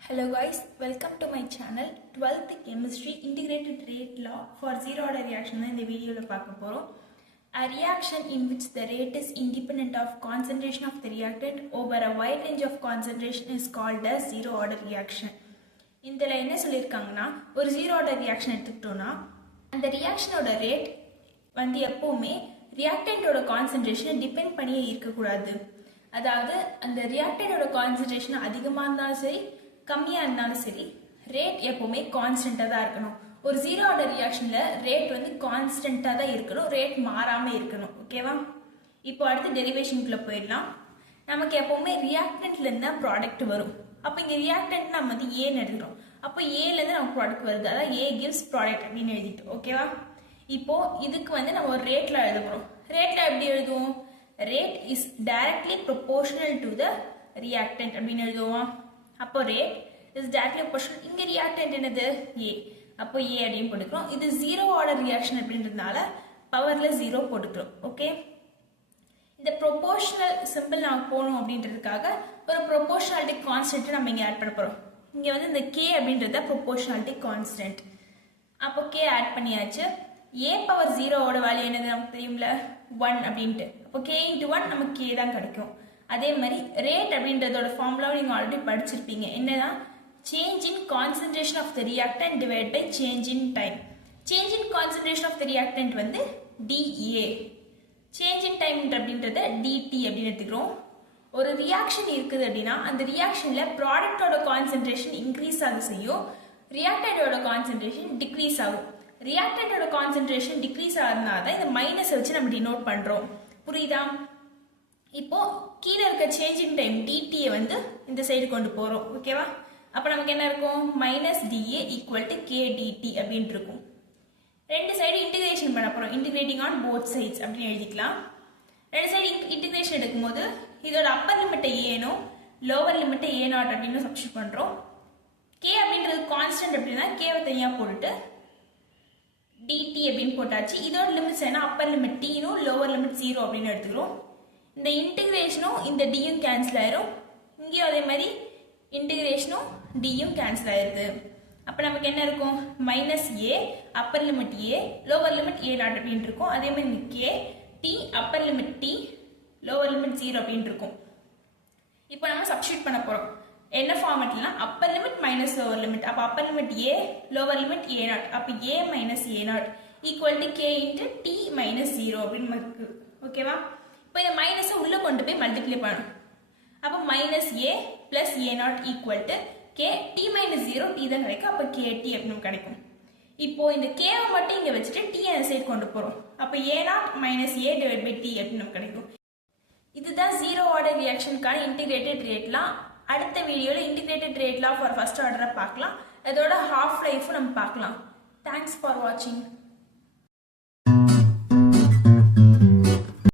Hello guys, welcome to my channel 12th Chemistry Integrated Rate Law for Zero Order Reaction. In this video, a reaction in which the rate is independent of concentration of the reactant over a wide range of concentration is called as zero order reaction. In the line, ஒரு zero order reaction எடுத்துக்கிட்டோம்னா அந்த reactionோட rate வந்து எப்பவுமே reactantோட concentration depend பண்ணியே இருக்கக்கூடாது. அதாவது அந்த reactantோட concentration அதிகமாக இருந்தாலும் சரி கம்மியாக இருந்தாலும் சரி ரேட் எப்பவுமே கான்ஸ்டண்ட்டாக தான் இருக்கணும். ஒரு ஜீரோ ஆர்டர் ரியாக்ஷன்ல ரேட் வந்து கான்ஸ்டண்ட்டாக தான் இருக்கணும், ரேட் மாறாமல் இருக்கணும். ஓகேவா? இப்போ அடுத்து டெரிவேஷனுக்குள்ள போயிடலாம். நமக்கு எப்பவுமே ரியாக்டன்ட்ல இருந்து தான் ப்ராடக்ட் வரும். அப்போ இங்கே ரியாக்டன்ட் நம்ம வந்து ஏன்னு எடுத்துக்கிறோம். அப்போ ஏலேருந்து நமக்கு ப்ராடக்ட் வருது, அதாவது ஏ கிவ்ஸ் ப்ராடக்ட் அப்படின்னு எழுதிட்டு. ஓகேவா? இப்போ இதுக்கு வந்து நம்ம ஒரு ரேட்ல எழுதுகிறோம். ரேட்ல எப்படி எழுதுவோம்? Rate is directly proportional to the reactant அப்படின்னு எழுதுவோம். அப்போ ரேட் இஸ் டைரக்ட்லி ப்ரொபோர்ஷனல். இங்கே ரியாக்டன்ட் என்னது? ஏ. அப்போ ஏ அப்படின்னு போட்டுக்கிறோம். இது ஜீரோ ஆர்டர் ரியாக்ஷன் அப்படின்றதுனால பவர்ல ஜீரோ போட்டுக்கிறோம். ஓகே, இந்த ப்ரொபோர்ஷனல் சிம்பிள் நம்ம போகணும் அப்படின்றதுக்காக ஒரு ப்ரொபோர்ஷனாலிட்டி கான்ஸ்டன்ட் நம்ம இங்கே ஆட் பண்ண போகிறோம். இங்கே வந்து இந்த கே அப்படின்றத ப்ரொபோர்ஷனாலிட்டி கான்ஸ்டன்ட். அப்போ கே ஆட் பண்ணியாச்சு. ஏ பவர் ஜீரோவோட வேல்யூ என்னது நமக்கு தெரியும்ல, 1 அப்படின்ட்டு. அப்போ கே இன்ட்டு 1 நமக்கு கே தான் கிடைக்கும். அதே மாதிரி ரேட் அப்படின்றதோட ஃபார்முலாவை நீங்கள் ஆல்ரெடி படிச்சிருப்பீங்க. என்னன்னா change in concentration of the reactant divided by change in time. Change in concentration of the reactant வந்து dA, change in time அப்படின்றத dt அப்படின்னு எடுத்துக்கிறோம். ஒரு ரியாக்ஷன் இருக்குது அப்படின்னா அந்த ரியாக்ஷன்ல ப்ராடக்டோட கான்சென்ட்ரேஷன் இன்க்ரீஸ் ஆக செய்யும், ரியாக்டண்டோட கான்சென்ட்ரேஷன் டிக்ரீஸ் ஆகும். ரியாக்டண்டோட கான்சென்ட்ரேஷன் டிக்ரீஸ் ஆகிறதுனால தான் இந்த மைனஸ் வச்சு நம்ம டினோட் பண்றோம். புரியுதா? இப்போ கீழே இருக்க சேஞ்ச் இன் டைம் டிடியை வந்து இந்த சைடு கொண்டு போறோம். ஓகேவா? அப்போ நமக்கு என்ன இருக்கும்? Minus dA equal to k dt அப்படின்னு இருக்கும். ரெண்டு சைடு இன்டிகிரேஷன் பண்ண போறோம். இன்டிகிரேட்டிங் ஆன் போத் சைட்ஸ் அப்படின்னு எழுதிக்கலாம். ரெண்டு சைடு இன்டிகிரேஷன் எடுக்கும்போது இதோட அப்பர் லிமிட்டை ஏனோ லோவர் லிமிட்டை ஏ நாட் அப்படின்னு சப்ஸ்டிட் பண்றோம். கே அப்படின்றது கான்ஸ்டன்ட் அப்படின்னா கேவை தனியாக போட்டுட்டு டிடி அப்படின்னு போட்டாச்சு. இதோட லிமிட்ஸ் என்ன? அப்பர் லிமிட் டீனும் லோவர் லிமிட் 0 அப்படின்னு எடுத்துக்கிறோம். இந்த இன்டிகிரேஷனும் இந்த டியும் கேன்சல் ஆயிரும். இங்கேயும் அதே மாதிரி இன்டிகிரேஷனும் டியும் கேன்சல் ஆயிருது. அப்போ நமக்கு என்ன இருக்கும்? Minus a upper limit a lower limit a naught அப்படின்னு இருக்கும். அதே மாதிரி k t upper limit t lower limit 0 அப்படின்னு இருக்கும். இப்போ நம்ம சப்ஸ்டியூட் பண்ண போறோம். என்ன ஃபார்மேட்லாம்? Upper limit minus lower limit. அப்போ upper limit a lower limit a naught. அப்போ a minus a naught equal to k into t minus 0 அப்படின்னு இருக்கு. ஓகேவா? இப்போ இந்த மைனஸை உள்ள கொண்டு போய் மல்டிப்ளை பண்ணணும். அப்போ minus A plus A naught equal to k t minus 0 t தான் கிடைக்கும். அப்போ கே டி அப்படின்னு கிடைக்கும். இப்போ இந்த கேவை மட்டும் இங்கே வச்சுட்டு டி அந்த சைடு கொண்டு போகிறோம். அப்போ a naught minus a divide by t அப்படின்னு கிடைக்கும். இதுதான் ஜீரோ ஆர்டர் ரியாக்ஷனுக்கான இன்டிகிரேட்டட் ரேட்லாம். அடுத்த வீடியோவில் இன்டிகிரேட்டட் ரேட்லாம் ஃபார் ஃபர்ஸ்ட் ஆர்டரை பார்க்கலாம். அதோட ஹாஃப் லைஃபும் நம்ம பார்க்கலாம். தேங்க்ஸ் ஃபார் வாட்சிங்.